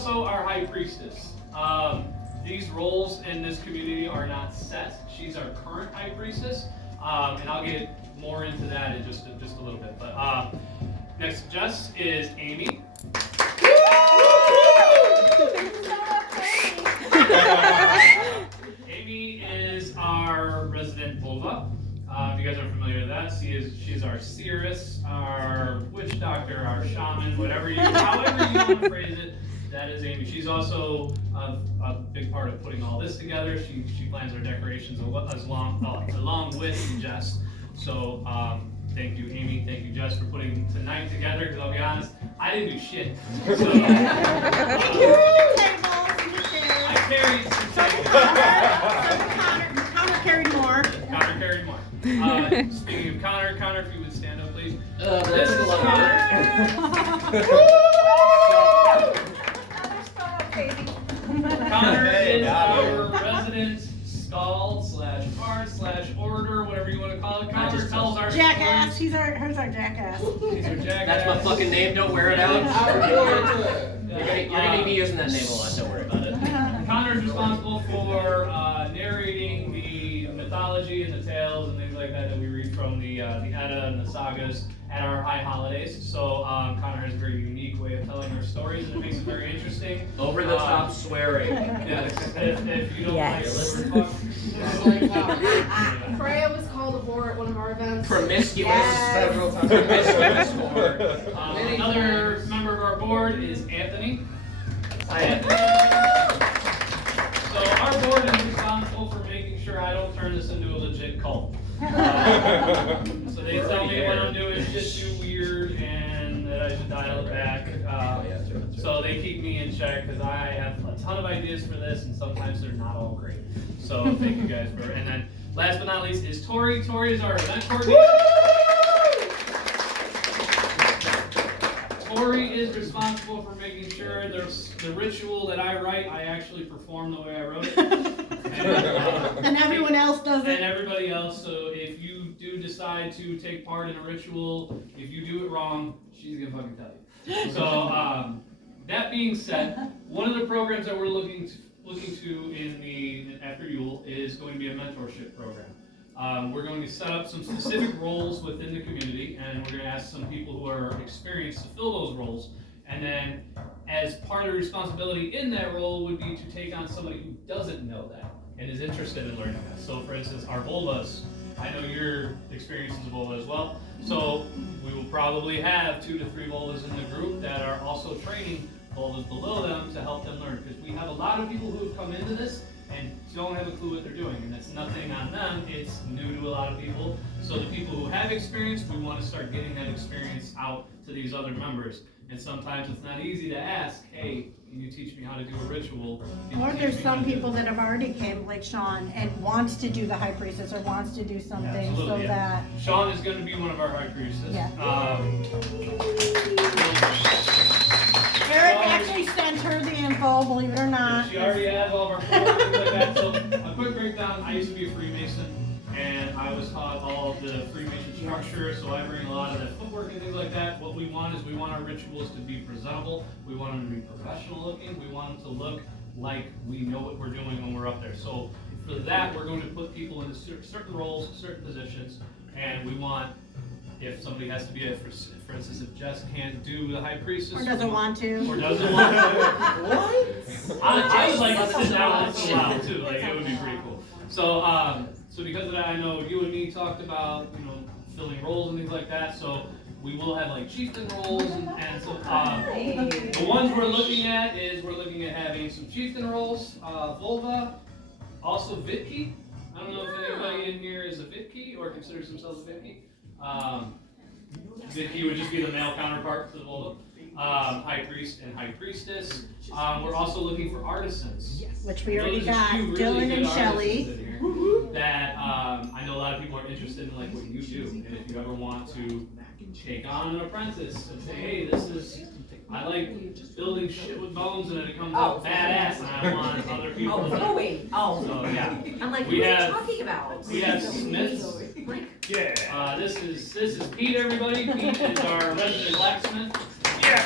also our high priestess. These roles in this community are not set. She's our current high priestess, and I'll get more into that in just a little bit. But next to Jess is Amy. Amy is our resident vulva. If you guys are familiar with that, she is our seeress, our witch doctor, our shaman, however you want to phrase it. That is Amy. She's also a big part of putting all this together. She plans our decorations along with Jess. So thank you, Amy. Thank you, Jess, for putting tonight together. Because I'll be honest, I didn't do shit. So, I carried some tables. Connor carried more. Connor carried more. Speaking of Connor, if you would stand up, please. This is Connor. Connor is our resident skald/bard/orator, whatever you want to call it. Connor tells our jackass. stories. He's our jackass. He's our jackass. That's my fucking name. Don't wear it out. You're gonna be using that name a lot. Don't worry about it. Connor is responsible for narrating the mythology and the tales and things like that we read from the Edda and the sagas at our high holidays. So Connor has a very unique way of telling our stories, and it makes it very interesting. Over the top swearing. Yes, if you don't like it, Freya was called a whore at one of our events. Promiscuous. Several times. Promiscuous whore. Another member of our board is Anthony. Hi, Anthony. So our board is responsible for making sure I don't turn this into a legit cult. So they tell me what I'm doing is just too weird and that I should dial it back. So they keep me in check because I have a ton of ideas for this and sometimes they're not all great. So thank you guys for. And then last but not least is Tori. Tori is our event coordinator. Tori is responsible for making sure the ritual that I write, I actually perform the way I wrote it. And everyone else does it. And everybody else. So if you do decide to take part in a ritual, if you do it wrong, she's gonna fucking tell you. So that being said, one of the programs that we're looking to in the after Yule is going to be a mentorship program. We're going to set up some specific roles within the community, and we're going to ask some people who are experienced to fill those roles. And then, as part of the responsibility in that role would be to take on somebody who doesn't know that and is interested in learning that. So, for instance, our vulvas, I know you're experienced as a vulva as well. So, we will probably have 2 to 3 vulvas in the group that are also training vulvas below them to help them learn. Because we have a lot of people who have come into this and don't have a clue what they're doing, and it's nothing on them, it's new to a lot of people. So the people who have experience, we want to start getting that experience out to these other members. And sometimes it's not easy to ask, hey, can you teach me how to do a ritual? Or there's some people that have already came, like Sean, and wants to do the high priestess or wants to do something so that... Sean is going to be one of our high priestesses. Yeah. Eric actually sent her the info, believe it or not. She already has all of our things like that. So a quick breakdown, I used to be a Freemason, and I was taught all of the Freemason structure, so I bring a lot of the footwork and things like that. What we want is we want our rituals to be presentable, we want them to be professional looking, we want them to look like we know what we're doing when we're up there. So for that, we're going to put people into certain roles, certain positions, and we want, if somebody has to be, for instance, if Jess can't do the high priestess. Or doesn't want to. Or doesn't want to. What? I would like to sit down once in a while too, like it would be pretty cool. So, so because of that, I know you and me talked about, filling roles and things like that, so we will have like chieftain roles, and so the ones we're looking at having some chieftain roles, vulva, also Vitki. I don't know if anybody in here is a Vitki or considers themselves a Vitki. Vitki would just be the male counterpart to the vulva. High priest and high priestess. We're also looking for artisans. Which we already got, Dylan and Shelly. That I know a lot of people are interested in like what you do, and if you ever want to take on an apprentice and say, hey, I like building shit with bones and then it comes out badass, and I want other people to Oh, wait. Oh. So yeah. I'm like, what are you talking about? We have smiths. Yeah. This is Pete, everybody. Pete is our resident blacksmith. Yeah.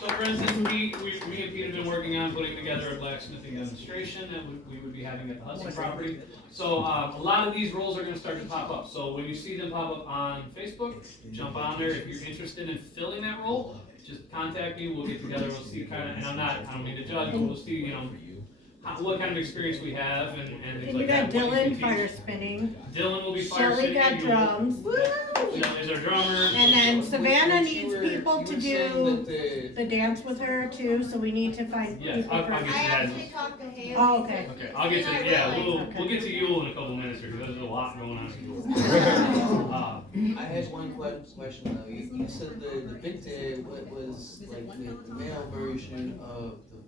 So for instance, me and Pete have been working on putting together a blacksmithing demonstration that we would be having at the Hudson property. So a lot of these roles are going to start to pop up. So when you see them pop up on Facebook, jump on there. If you're interested in filling that role, just contact me. We'll get together. We'll see kind of, and I don't mean to judge, but we'll see, you know, what kind of experience we have and things And like you that. got what you can Dylan teach. fire spinning, Dylan will be fire Shelly spinning. got and drums, Shelly's our drummer. and then Savannah When needs you were- people you to were saying do that the dance with her too, so we need to find Yes, people I'll for. get I you that. actually talked to Haley. Oh, okay. Okay, I'll get to, And I yeah, realized- we'll get to Yule in a couple minutes here, because there's a lot going on in Yule. I had one question though. You said the Binte was like the male version of the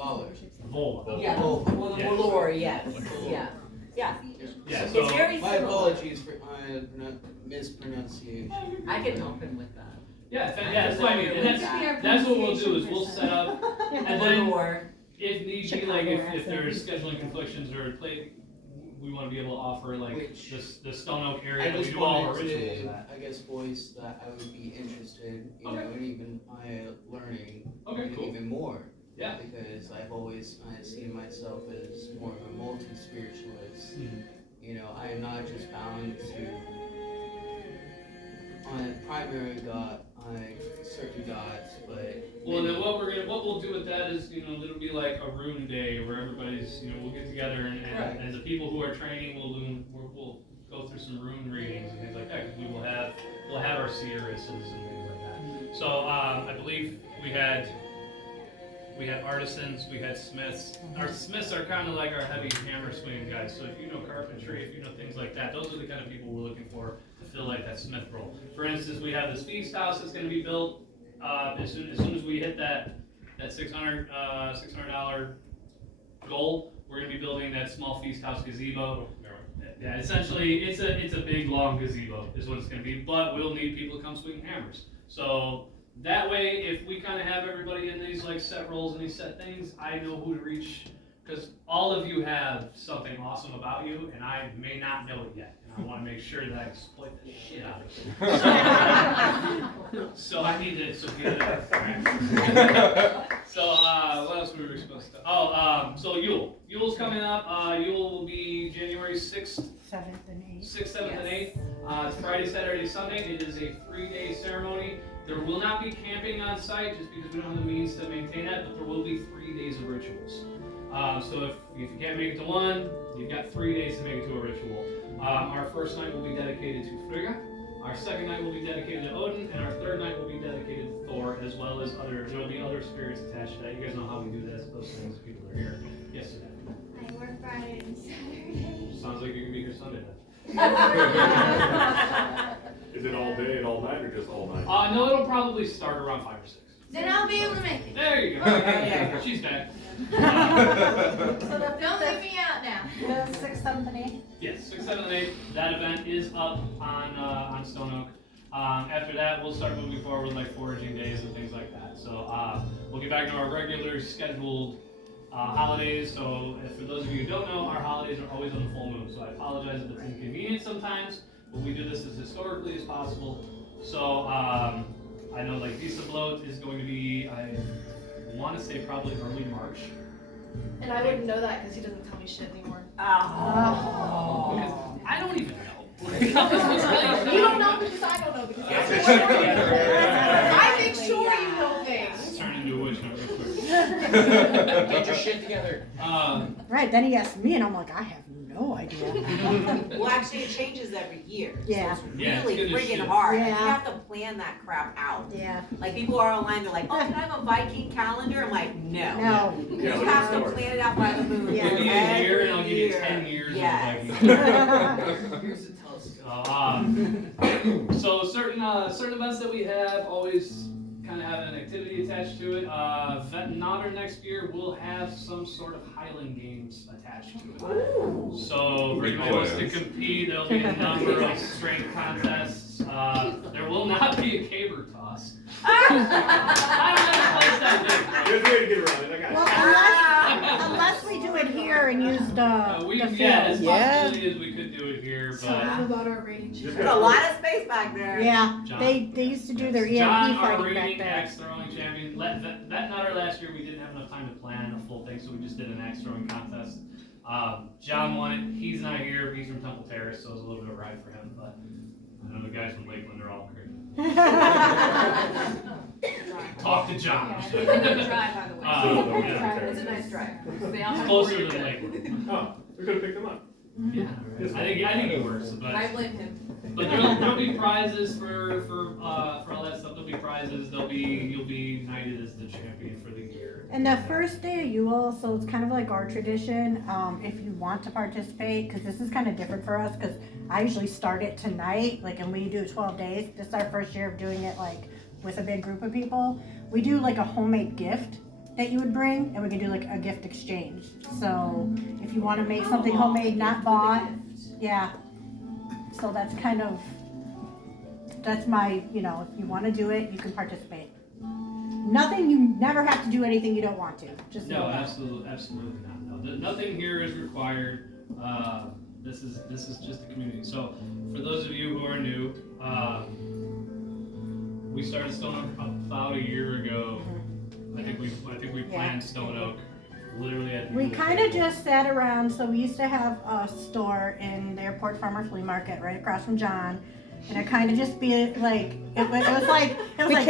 baller. Vola. Yeah, Oh. well, the Yeah. lore, yes, yeah, yeah. Yeah, It's so, very My similar. apologies for my mispronunciation. I can help him with that. yeah, that's what I mean, and that's what we'll do, is we'll set up, and The then lore. if need be, like, if there's scheduling conflictions or play, we wanna be able to offer, like, Which- the Stone Oak I area, we just do all our wanted rituals to, at. I guess, voice that I would be interested, you Okay. know, and even my learning Okay, cool. even more. Yeah. Because I've always seen myself as more of a multi-spiritualist. Mhm. You know, I am not just bound to on a primary god, on certain gods, but Well, then what we'll do with that is, you know, it'll be like a rune day where everybody's, you know, we'll get together Right. and the people who are training we'll go through some rune readings and things like that, because we'll have our seeresses and things like that. So, I believe we had artisans, we had smiths. Our smiths are kind of like our heavy hammer swinging guys, so if you know carpentry, if you know things like that, those are the kind of people we're looking for to fill like that smith role. For instance, we have this feast house that's gonna be built, as soon as we hit that $600 goal, we're gonna be building that small feast house gazebo. Yeah, essentially, it's a big, long gazebo is what it's gonna be, but we'll need people to come swing hammers. So, that way, if we kind of have everybody in these like set roles and these set things, I know who to reach, because all of you have something awesome about you, and I may not know it yet, and I want to make sure that I exploit the shit out of it. So I need to, so what else were we supposed to? So Yule's coming up. Yule will be January 6th, 7th and 8th. 6th, 7th, and 8th. It's Friday, Saturday, Sunday. It is a 3-day ceremony. There will not be camping on site just because we don't have the means to maintain that, but there will be 3 days of rituals. So if you can't make it to one, you've got 3 days to make it to a ritual. Our first night will be dedicated to Frigga. Our second night will be dedicated to Odin, and our third night will be dedicated to Thor, as well as there will be other spirits attached to that. You guys know how we do that, those things, people that are here. Yes, sir. I work Friday and Saturday. Sounds like you can be here Sunday then. Is it all day and all night, or just all night? No, it'll probably start around 5 or 6. Then I'll be able to make it. There you go. She's back. Don't leave me out now. The 6th, 7th, and 8th. Yes, 6, 7, and 8. That event is up on Stone Oak. After that, we'll start moving forward with like foraging days and things like that. So we'll get back to our regular scheduled holidays. So for those of you who don't know, our holidays are always on the full moon. So I apologize if it's inconvenient sometimes, but we do this as historically as possible. So I know like Visa Bloat is going to be, I want to say probably early March. And I wouldn't know that because he doesn't tell me shit anymore. Because I don't even know. You don't know because I don't know because I make sure you know things. Turn into a witch hunt real quick. Get your shit together. Right, then he asked me, and I'm like, I have no idea. Well, actually, it changes every year. Yeah. So it's Yeah, it's really good as friggin' shit. hard. Like, Yeah. you have to plan that crap out. Yeah. Like, people are online, they're like, oh, can I have a Viking calendar? I'm like, no. No. You have to plan it out by the moon. Yeah. Give me a year and I'll give you Every 10 years. Yes. Of like, Here's the telescope. so certain events that we have always kind of have an activity attached to it. Nodder next year will have some sort of Highland games attached to it. So for anybody who wants to compete, there'll be a number of strength contests. There will not be a caber toss. I don't have a place that big. There's a way to get around it, I got Well, unless we do it here and use the field. As possibility is we could do it here, So but I'm about our range. Just There's a lot of space back there. Yeah, John. they used to do their John, EMP our fighting back reading there. axe throwing throwing champion. That not our last year. We didn't have enough time to plan a full thing, so we just did an axe throwing contest. John won it. He's not here. He's from Temple Terrace, so it was a little bit of a ride for him. But I know the guys from Lakeland are all crazy. Talk to John. Yeah, it's a good drive, by the way. Yeah. It's a nice drive. They all have Closer to than Lakeland. Oh, we could have picked them up. Yeah, I think it works. But I blame him. there'll be prizes for all that stuff. There'll be prizes. You'll be knighted as the champion for the year. And the first day of Yule, so it's kind of like our tradition, if you want to participate, because this is kind of different for us, because I usually start it tonight, like, and we do 12 days. This is our first year of doing it, like, with a big group of people. We do, like, a homemade gift that you would bring, and we can do, like, a gift exchange. So, if you want to make something homemade, not bought, yeah. So that's kind of, that's my, you know, if you want to do it, you can participate. Nothing, you never have to do anything you don't want to. Just No, absolutely not. No, nothing here is required. This is just the community. So, for those of you who are new, we started Stone Oak about a year ago. I think we planned Stone Oak literally at the We kind of just sat around, so we used to have a store in the Airport Farmer Flea Market right across from John. And it kind of just be like, it was like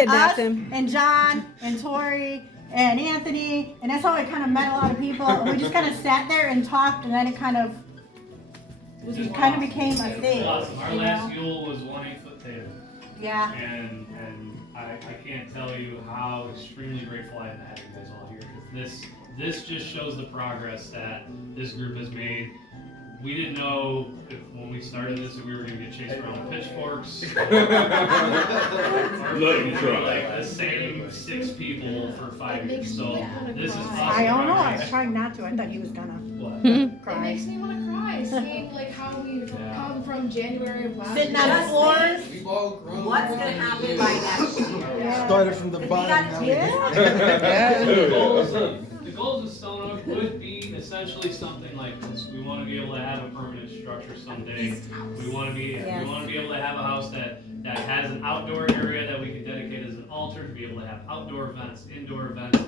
us and John and Tori and Anthony, and that's how it kind of met a lot of people. And we just kind of sat there and talked, and then it kind of became a thing. Awesome. Our you last know? Yule was 1 8-foot table. Yeah. And I can't tell you how extremely grateful I am to have you guys all here. This just shows the progress that this group has made. We didn't know when we started this that we were going to get chased around with pitchforks. Let 'em try. Like the same 6 people for 5 years. So this is awesome. I don't know. I progress. was trying not to. I thought he was gonna What? It cry. makes me want to cry, seeing like how we've come from January of last Sitting year. on the floors. We've all grown. What's gonna happen by next year? Yeah. Started from the We bottom. got now to we The goals of Stone Oak would be essentially something like this. We want to be able to have a permanent structure someday. We want to be able to have a house that has an outdoor area that we can dedicate as an altar, to be able to have outdoor events, indoor events.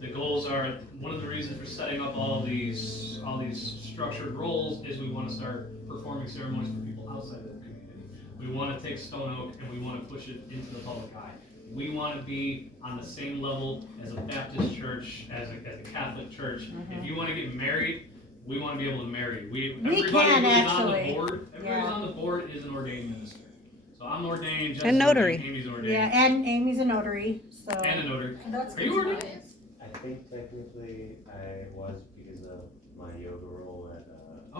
The goals are, one of the reasons for setting up all these structured roles is we want to start performing ceremonies for people outside of the community. We want to take Stone Oak and we want to push it into the public eye. We want to be on the same level as a Baptist church, as a Catholic church. If you want to get married, we want to be able to marry. Everybody can, who's actually. on the board is an ordained minister. So I'm ordained. Jessica's And notary. ordained, Amy's ordained. Yeah, and Amy's a notary, so. And a notary. That's Are you good. ordained? I think technically I was because of my yoga role at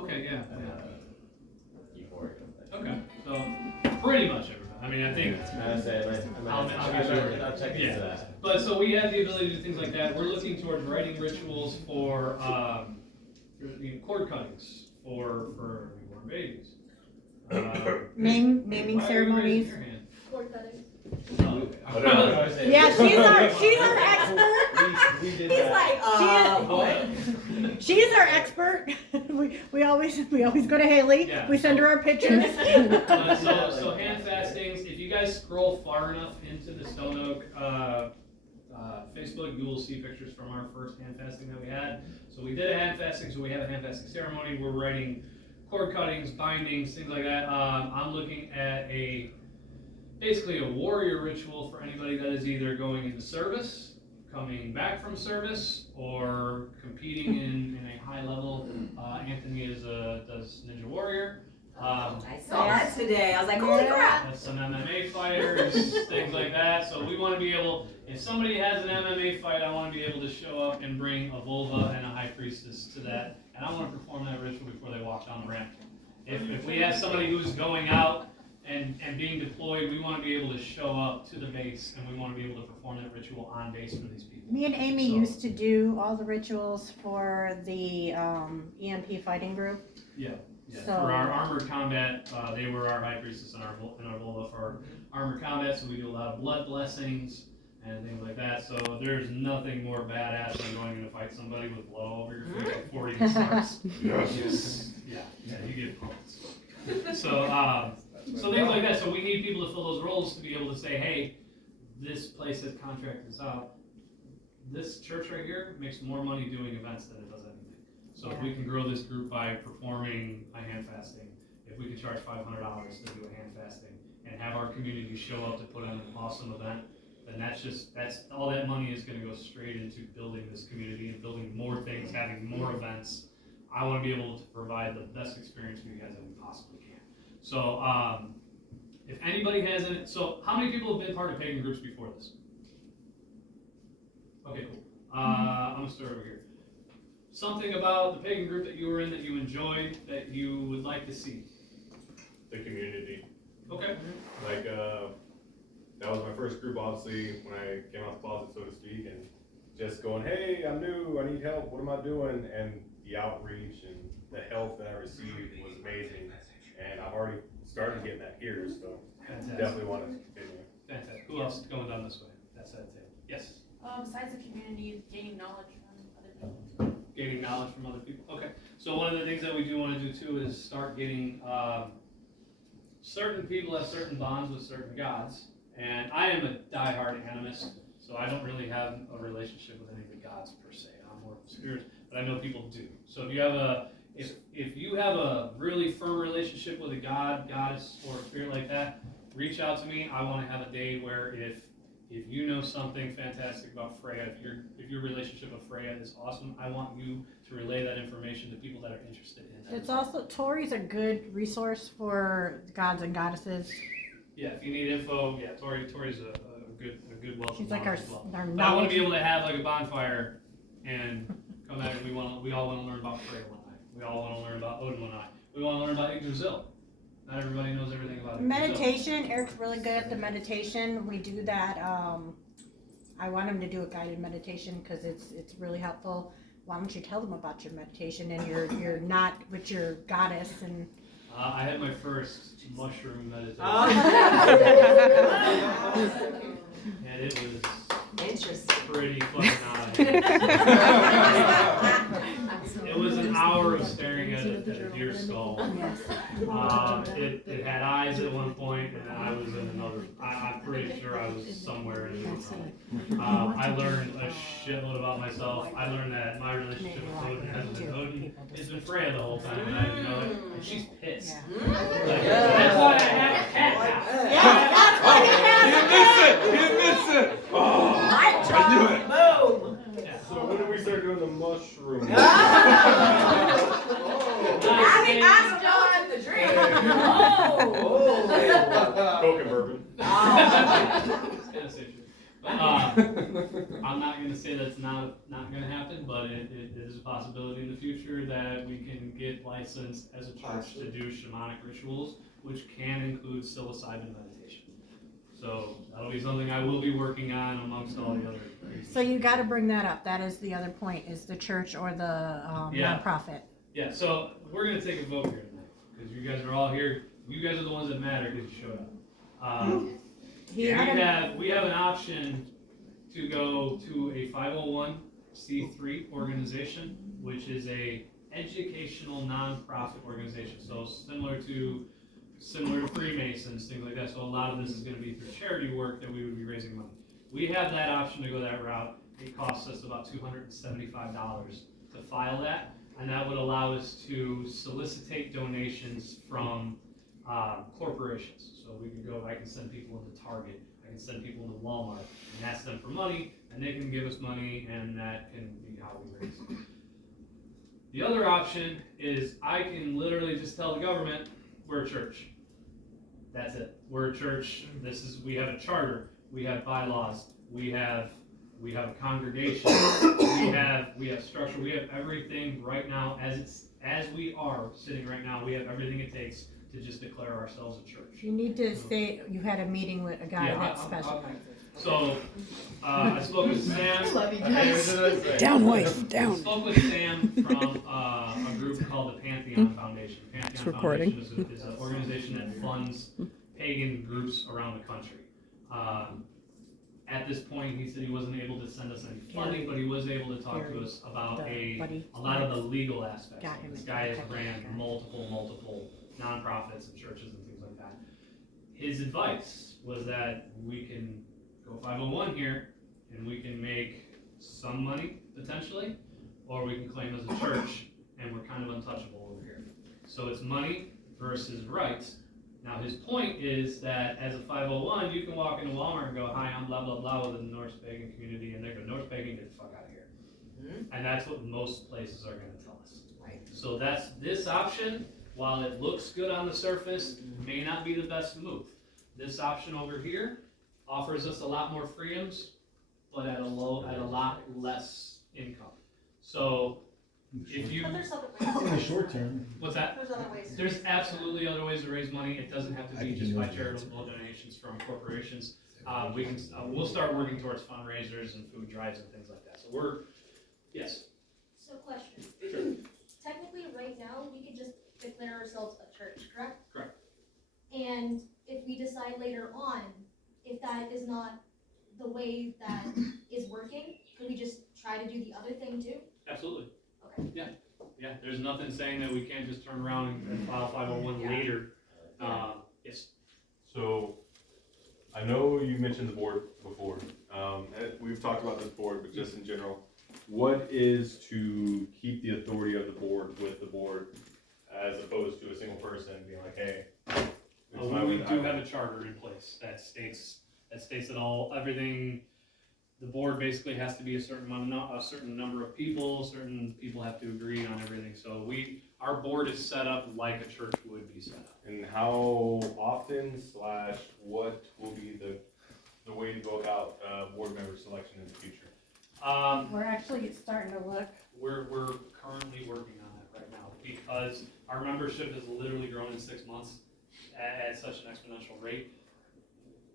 Okay, yeah. Euphoria. Okay, so pretty much everybody. I mean, I think. I'll check into that. But so we have the ability to do things like that. We're looking towards writing rituals for cord cuttings for newborn babies. Naming ceremonies. Cord cutting. Yeah, she's our expert. We did He's that. like, She is our expert. We always go to Haley. Yeah. We send her our pictures. So hand fastings. If you guys scroll far enough into the Stone Oak Facebook, you will see pictures from our first hand fasting that we had. So we did a hand fasting. So we have a hand fasting ceremony. We're writing cord cuttings, bindings, things like that. I'm looking at basically a warrior ritual for anybody that is either going into service, coming back from service, or competing in a high level. Anthony does Ninja Warrior. I saw that today. I was like, holy crap. That's some MMA fighters, things like that. So we want to be able, if somebody has an MMA fight, I want to be able to show up and bring a vulva and a high priestess to that. And I want to perform that ritual before they walk down the ramp. If we have somebody who's going out and being deployed, we want to be able to show up to the base, and we want to be able to perform that ritual on base for these people. Me and Amy used to do all the rituals for the EMP fighting group. Yeah. So- For our armored combat, they were our high priestess and our vulva for our armored combat, so we do a lot of blood blessings and things like that. So there's nothing more badass than going in to fight somebody with blood all over your face and 40 stars. Yes. Yeah, you get pumped. So things like that. So we need people to fill those roles to be able to say, hey, this place has contracted this out. This church right here makes more money doing events than it does anything. So if we can grow this group by performing a hand fasting, if we can charge $500 to do a hand fasting, and have our community show up to put on an awesome event, then that's all that money is gonna go straight into building this community and building more things, having more events. I wanna be able to provide the best experience for you guys that we possibly can. So, if anybody has any, so how many people have been part of pagan groups before this? Okay, cool. I'm gonna start over here. Something about the pagan group that you were in that you enjoyed, that you would like to see? The community. Okay. Like, that was my first group, obviously, when I came out of the closet, so to speak, and just going, hey, I'm new, I need help, what am I doing? And the outreach and the help that I received was amazing, and I've already started getting that here, so Fantastic. definitely want to continue. Fantastic. Who else is going down this way? That's that table. Yes. Besides the community, gaining knowledge from other people. Gaining knowledge from other people. Okay. So one of the things that we do want to do too is start getting certain people have certain bonds with certain gods, and I am a diehard animist, so I don't really have a relationship with any of the gods per se. I'm more of a spirit, but I know people do. So if you have if you have a really firm relationship with a god, goddess, or a spirit like that, reach out to me. I want to have a day where if you know something fantastic about Freya, if your relationship with Freya is awesome, I want you to relay that information to people that are interested in that. It's also, Tori's a good resource for gods and goddesses. Yeah, if you need info, yeah, Tori's a good wealth She's of like knowledge as well. our But I want to be knowledge. able to have like a bonfire and come back and we all want to learn about Freya one night. We all want to learn about Odin one night. We want to learn about Yggdrasil. Not everybody knows everything about Yggdrasil. Meditation, Eric's really good at the meditation. We do that, I want him to do a guided meditation because it's really helpful. Why don't you tell them about your meditation and your not with your goddess and I had my first mushroom meditation. And it was Interesting. pretty fucking odd. It was an hour of staring at a deer skull. yes. It had eyes at one point, and then I was in another. I'm pretty sure I was somewhere in another. I learned a shitload about myself. I learned that my relationship with Odin hasn't been Odin. It's been Freya the whole time, and I didn't know it. And she's pissed. Like, that's why I have a cat now. Yeah, that's what he has. He admits it! Oh, Mic drop. I knew it. Boom. Yeah. So when did we start doing the mushroom? I'm done the drink. Oh. Coke and bourbon. It's kind of safe. I'm not going to say that's not going to happen, but it is a possibility in the future that we can get licensed as a church to do shamanic rituals, which can include psilocybin meditation. So that'll be something I will be working on amongst all the other. So you got to bring that up. That is the other point: is the church or the Yeah. nonprofit. Yeah. So we're going to take a vote here tonight because you guys are all here. You guys are the ones that matter because you showed up. He had We have an option to go to a 501c3 organization, which is a educational nonprofit organization. So similar to Freemasons, things like that. So a lot of this is going to be through charity work that we would be raising money. We have that option to go that route. It costs us about $275 to file that, and that would allow us to solicitate donations from corporations. So we can go, I can send people into Target, I can send people into Walmart and ask them for money, and they can give us money, and that can be how we raise it. The other option is I can literally just tell the government, we're a church. That's it. We're a church. We have a charter, we have bylaws, we have a congregation, we have structure, we have everything right now as we are sitting right now, we have everything it takes to just declare ourselves a church. You need to say you had a meeting with a guy that specializes. So, I spoke with Sam. Love you guys. Down, wife, I down. spoke with Sam from a group called the Pantheon Foundation. Pantheon Foundation is an organization that funds pagan groups around the country. At this point, he said he wasn't able to send us any funding, but he was able to talk to us about a lot of the legal aspects. This guy has ran multiple nonprofits and churches and things like that. His advice was that we can go go 501 here, and we can make some money, potentially, or we can claim as a church, and we're kind of untouchable over here. So it's money versus rights. Now his point is that as a 501, you can walk into Walmart and go, hi, I'm blah, blah, blah with the Norse Pagan Community, and they go, Norse Pagan, get the fuck out of here. And that's what most places are gonna tell us. Right. So that's this option, while it looks good on the surface, may not be the best move. This option over here offers us a lot more freedoms, but at a lot less income. So if you, But there's other ways. In the short term. what's that? There's other ways. There's absolutely other ways to raise money. It doesn't have to be just by charitable donations from corporations. We'll start working towards fundraisers and food drives and things like that. So yes. So question. Technically, right now, we could just declare ourselves a church, correct? Correct. And if we decide later on, if that is not the way that is working, could we just try to do the other thing too? Absolutely. Okay. Yeah, there's nothing saying that we can't just turn around and file 501 later. Yes. So, I know you mentioned the board before. And we've talked about this board, but just in general, what is to keep the authority of the board with the board, as opposed to a single person being like, hey. We do have a charter in place that states that everything. The board basically has to be a certain number of people. Certain people have to agree on everything. So our board is set up like a church would be set up. And how often / what will be the way to go about board member selection in the future? We're actually starting to look. We're currently working on that right now because our membership has literally grown in 6 months at such an exponential rate.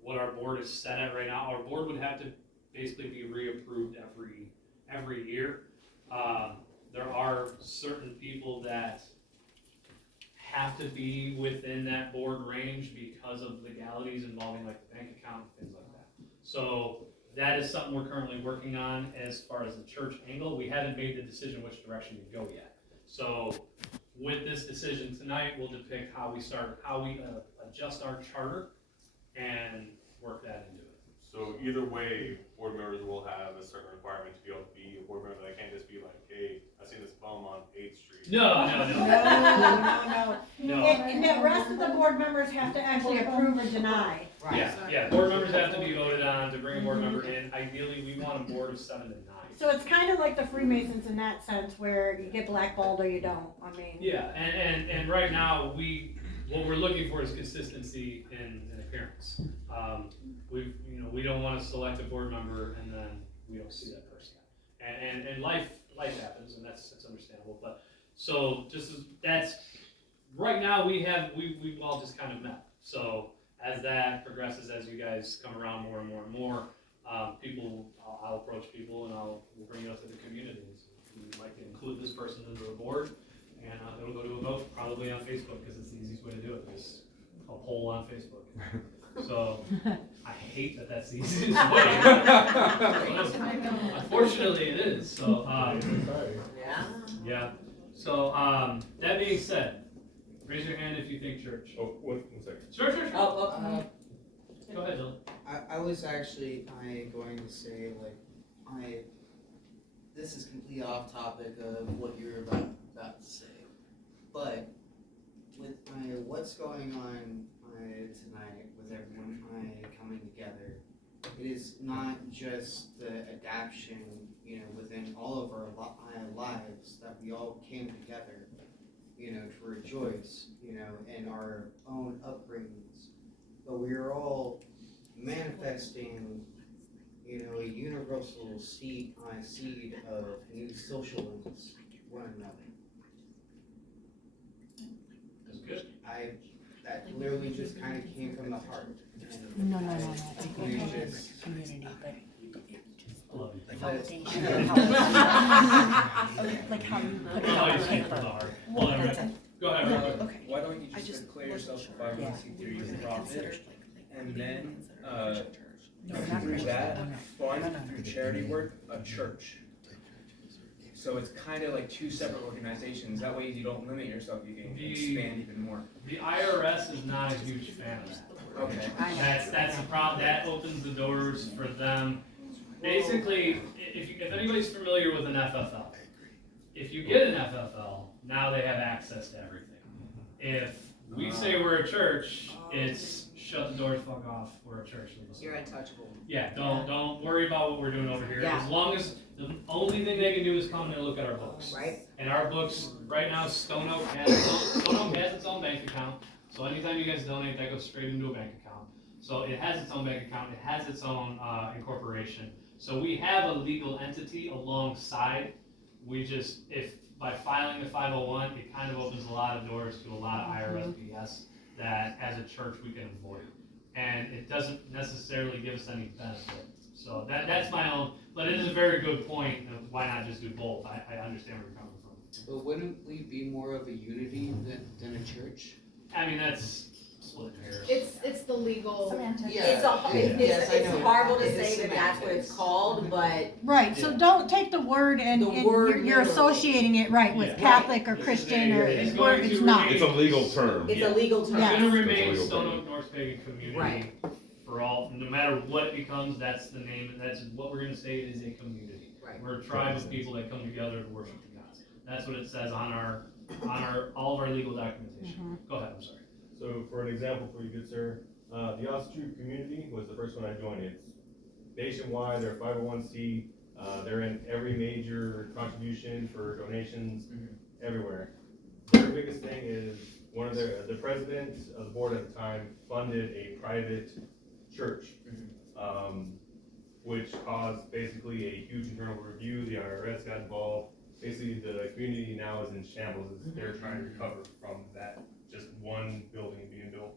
What our board is set at right now, our board would have to basically be reapproved every year. There are certain people that have to be within that board range because of legalities involving like the bank account and things like that. So that is something we're currently working on as far as the church angle. We haven't made the decision which direction to go yet. So with this decision tonight, we'll depict how we adjust our charter and work that into it. So either way, board members will have a certain requirement to be able to be a board member. They can't just be like, hey, I seen this bum on 8th Street. No. And the rest of the board members have to actually approve or deny. Yeah, board members have to be voted on to bring a board member in. Ideally, we want a board of 7 to 9. So it's kind of like the Freemasons in that sense, where you get blackballed or you don't. I mean. Yeah, and right now, what we're looking for is consistency in appearance. We don't want to select a board member and then we don't see that person. And life happens, and that's understandable. But so that's right now we've all just kind of met. So as that progresses, as you guys come around more and more and more, I'll approach people and we'll bring you up to the community. We'd like to include this person into the board, and it'll go to a vote probably on Facebook because it's the easiest way to do it. Just a poll on Facebook. So I hate that that's the easiest way. Unfortunately, it is. So yeah. So that being said, raise your hand if you think church. Oh, one second. Sure. Go ahead, Dylan. I was actually going to say, this is completely off topic of what you're about to say, but with what's going on tonight with everyone coming together, it is not just the adaption, within all of our lives that we all came together, to rejoice, in our own upbringings, but we are all manifesting, a universal seed of new social links one another. That's good. That literally just kind of came from the heart. No. It's Community, but I love you. like how you put it Oh, on you speak from the paper. heart. Well, everybody- Go ahead, Robert. Okay. Why don't you just declare yourself a 501c3 profit, and then through that fund, through charity work, a church. So it's kind of like 2 separate organizations. That way you don't limit yourself, you can expand even more. The IRS is not a huge fan of that. Okay. That's the problem. That opens the doors for them. Basically, if anybody's familiar with an FFL, if you get an FFL, now they have access to everything. If we say we're a church, it's shut the doors, fuck off, we're a church. You're untouchable. Yeah, don't worry about what we're doing over here. Yeah. As long as the only thing they can do is come and look at our books. Right. And our books, right now, Stone Oak has its own bank account. So anytime you guys donate, that goes straight into a bank account. So it has its own bank account, it has its own incorporation. So we have a legal entity alongside. We just, if by filing the 501, it kind of opens a lot of doors to a lot of IRS BS that as a church we can avoid. And it doesn't necessarily give us any benefit. So that's my own, but it is a very good point of why not just do both. I understand where you're coming from. But wouldn't we be more of a unity than a church? I mean, that's split hairs. It's the legal. It's horrible to say that that's what it's called, but. Right, so don't take the word and The word you're literally. associating it right with Yeah. Catholic or Christian or, It's or going it's to not. It's a legal term. It's a legal term. It's gonna Yes. remain It's a legal Stone term. Oak Norse Pagan Community Right. for all, no matter what it becomes, that's the name, and that's what we're gonna say it is a community. Right. We're a tribe of people that come together to worship the gods. That's what it says on all of our legal documentation. Go ahead, I'm sorry. So for an example for you, good sir, the Ostrich community was the first one I joined. It's nationwide, they're 501c, they're in every major contribution for donations, everywhere. Their biggest thing is the president of the board at the time funded a private church, which caused basically a huge internal review. The IRS got involved. Basically, the community now is in shambles. They're trying to recover from that just one building being built.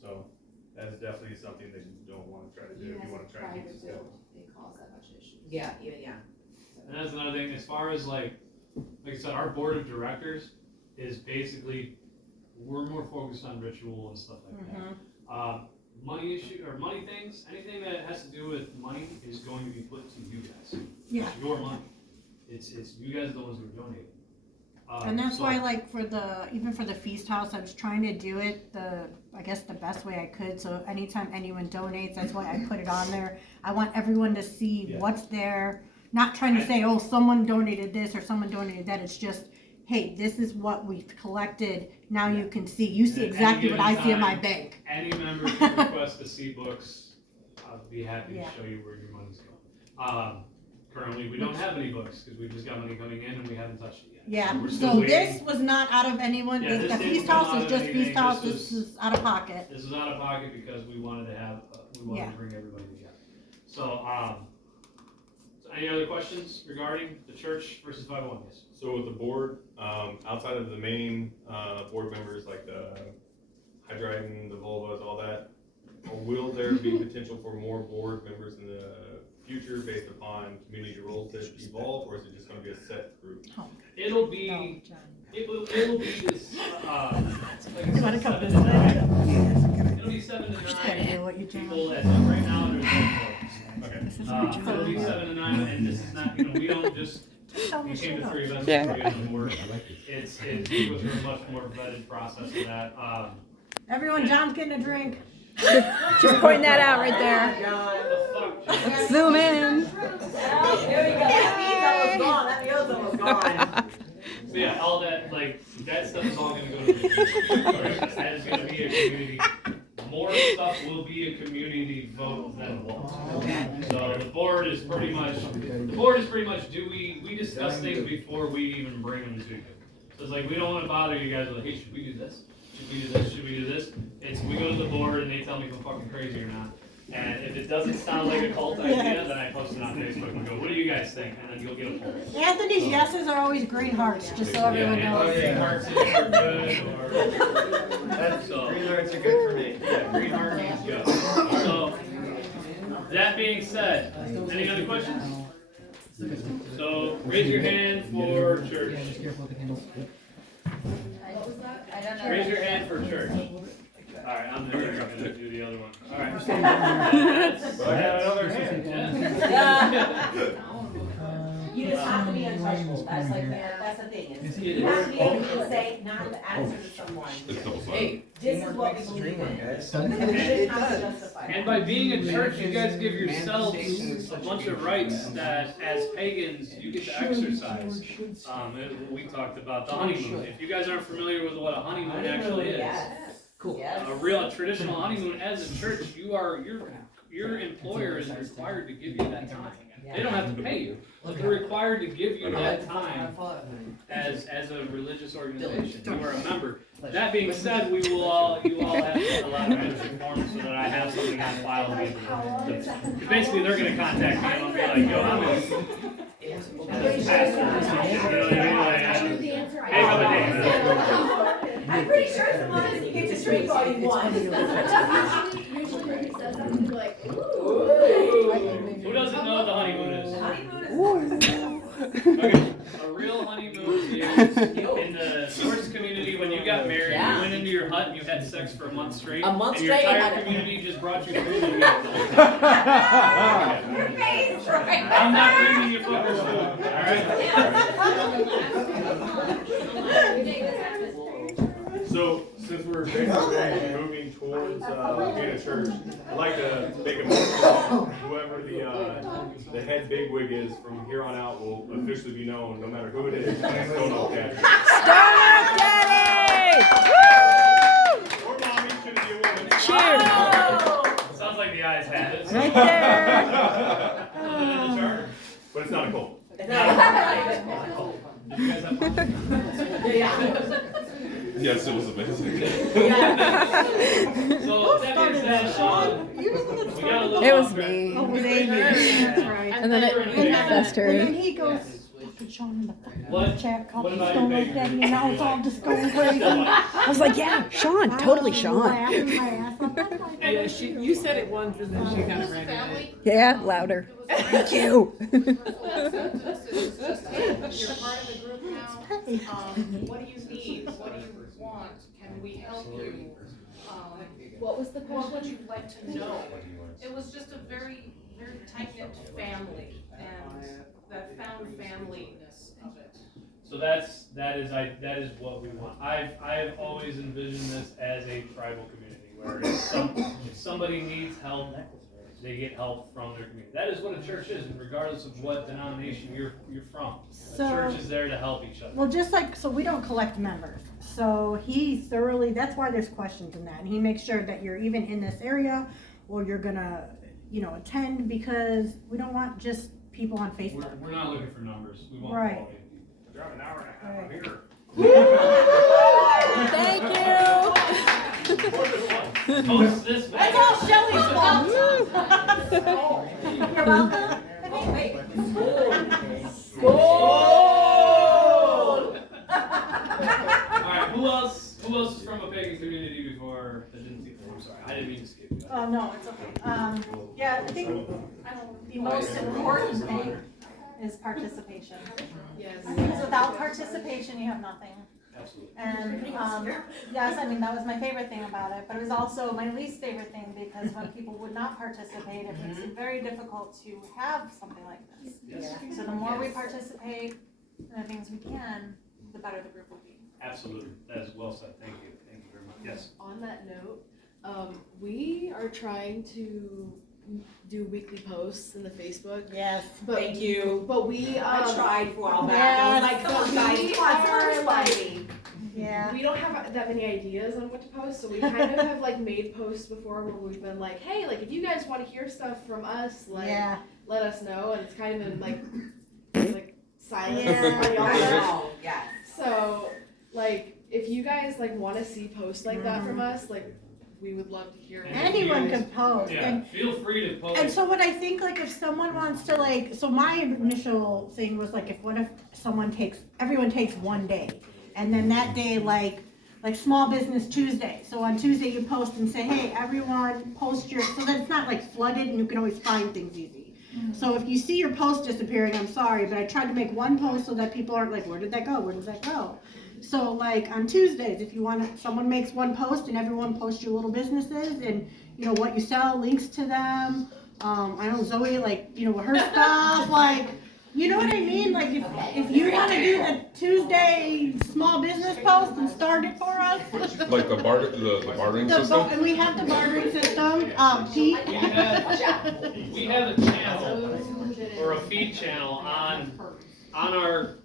So that is definitely something that you don't want to try to do if you want to try to keep it still. They cause that much issues. Yeah. And that's another thing, as far as like I said, our board of directors is basically, we're more focused on ritual and stuff like that. Money issue, or money things, anything that has to do with money is going to be put to you guys. Yeah. It's your money. It's you guys are the ones who are donating. And that's so- why, like, even for the feast house, I was trying to do it I guess the best way I could. So anytime anyone donates, that's why I put it on there. I want everyone to see Yeah. what's there. Not trying to say, oh, someone donated this or someone donated that. It's just, hey, this is what we've collected. Now you can see. You see And at exactly any what I given see in my time, bank. Any member can request to see books. I'll be happy Yeah. to show you where your money's going. Currently, we don't have any books because we just got money coming in and we haven't touched it yet. Yeah, We're still so waiting. this was not out of anyone, Yeah, the this didn't feast come house out is of just anything. feast house, This this is out of pocket. This is out of pocket because we wanted to have, Yeah. to bring everybody together. So, any other questions regarding the church versus 501? Yes. So with the board, outside of the main board members like the Hydriton, the Volvas, all that, will there be potential for more board members in the future based upon community roles that evolve, or is it just going to be a set group? It'll be, No, John. it'll be this, like You wanna come 7 this to way? 9. It'll be 7 to Just gotta 9 do what you do. people as of right now. There's no Okay. This is It'll be 7 to 9, and this is not, we don't just, we came to 3 events before we got the board. It's goes through a much more vetted process of that. Everyone, John's getting a drink. Just pointing that out right there. What the fuck, John? Zoom in. There we go. That means I was gone. That means I was gone. So yeah, all that, like, that stuff is all gonna go to the community. That is gonna be a community. More stuff will be a community vote than what. So the board is pretty much, we discuss things before we even bring them to you. So it's like, we don't wanna bother you guys with, hey, should we do this? Should we do this? Should we do this? We go to the board and they tell me if I'm fucking crazy or not. And if it doesn't sound like a cult idea, then I post it on Facebook and go, what do you guys think? And then you'll get a poll. Anthony's yeses are always green hearts, just so everyone knows. Green hearts are good, Green hearts are good for me. Yeah, green heart means go. So, that being said, any other questions? So, raise your hand for church. Raise your hand for church. Alright, I'm gonna do the other one. Alright. But I got another hand. You You just have to be untouchable, that's like, that's the thing, is you have to be able to say, not to answer to someone, hey, this is what we believe in. You shouldn't have to justify it. And by being a church, you guys give yourselves a bunch of rights that, as pagans, you get to exercise. We talked about the honeymoon. If you guys aren't familiar with what a honeymoon actually is, a real traditional honeymoon, as a church, your employer is required to give you that time. They don't have to pay you, but they're required to give you that time as a religious organization. You are a member. That being said, you all have to fill out a membership form so that I have something on file with me. Basically, they're going to contact me and I'll be like, yo, I'm in. You know what I mean? Hey, how about I'm pretty sure as long as you get to drink all you want. Usually when he says that, I'm like, Who doesn't know what the honeymoon is? Honeymoon is Okay, a real honeymoon is in the Norse community when you got married, you went into your hut and you had sex for a month straight. A month and your straight, entire community just brought you food and you ate it. I'm not bringing you fuckers food, alright? So, since we're basically moving towards being a church, I'd like to make a motion. Whoever the head bigwig is from here on out will officially be known, no matter who it is. Stone Oak Daddy. Stone Oak Daddy! Woo! Or mommy, should it be a woman? Cheers! Sounds like the eyes had it. Right there. In the charter. But it's not a cult. Did you guys have fun? Yes, it was amazing. So, that being said, Sean, we got a little It was off track. me. Oh, it was Amy. That's right. And then it festered. And then he goes, fucking Sean in the What? fucking chat called What me about Stone your Oak baby? Daddy, and now it's all just going crazy. I was like, yeah, Sean, totally Sean. Laughing my ass off. I'm like, Yeah, you said it once and then she kind of ran it. Yeah, louder. Thank you. You're part of the group now. What do you need? What do you want? Can we help you? what was the What question? would you like to know? It was just a very, very tight-knit family and that found familyness of it. So that is what we want. I've always envisioned this as a tribal community where if somebody needs help, they get help from their community. That is what a church is, regardless of what denomination you're from. So- a church is there to help each other. well, just like, so we don't collect members. So he thoroughly, that's why there's questions in that. And he makes sure that you're even in this area or you're gonna, attend, because we don't want just people on Facebook. We're not looking for numbers. We want Right. quality. I drive an hour and a half Right. here. Thank you. Post this way. That's all Shelley's fault. You're welcome. Oh, wait. Alright, who else is from a pagan community before that didn't see I'm sorry, I didn't mean to skip you. Oh, no, it's okay. Yeah, I think the most important thing is participation. Yes. Because without participation, you have nothing. Absolutely. And, yes, I mean, that was my favorite thing about it, but it was also my least favorite thing, because when people would not participate, it makes it very difficult to have something like this. Yes. So the more we participate in the things we can, the better the group will be. Absolutely. That is well said. Thank you. Thank you very much. Yes. On that note, we are trying to do weekly posts in the Facebook. Yes. But, Thank you. But we I tried for a while back. I was like, come on guys, come on, someone remind me. Yeah. We don't have that many ideas on what to post, so we kind of have like made posts before where we've been like, hey, like if you guys want to hear stuff from us, like let us know, and it's kind of been like silence on y'all. Yes. So like if you guys like want to see posts like that from us, like we would love to hear it. Anyone can post. Yeah, And, feel free to post. and so what I think, like, if someone wants to, so my initial thing was, like, what if everyone takes one day, and then that day, like Small Business Tuesday. So on Tuesday, you post and say, hey, everyone, post so that it's not, like, flooded, and you can always find things easy. So if you see your post disappearing, I'm sorry, but I tried to make one post so that people aren't like, where did that go? Where did that go? So like on Tuesdays, if you want to, someone makes one post and everyone posts your little businesses and what you sell, links to them. I know Zoe, her stuff, You know what I mean? Like if you want to do the Tuesday small business post and start it for us. Like the bartering system? And we have the bartering system. Pete. We have a channel or a feed channel on our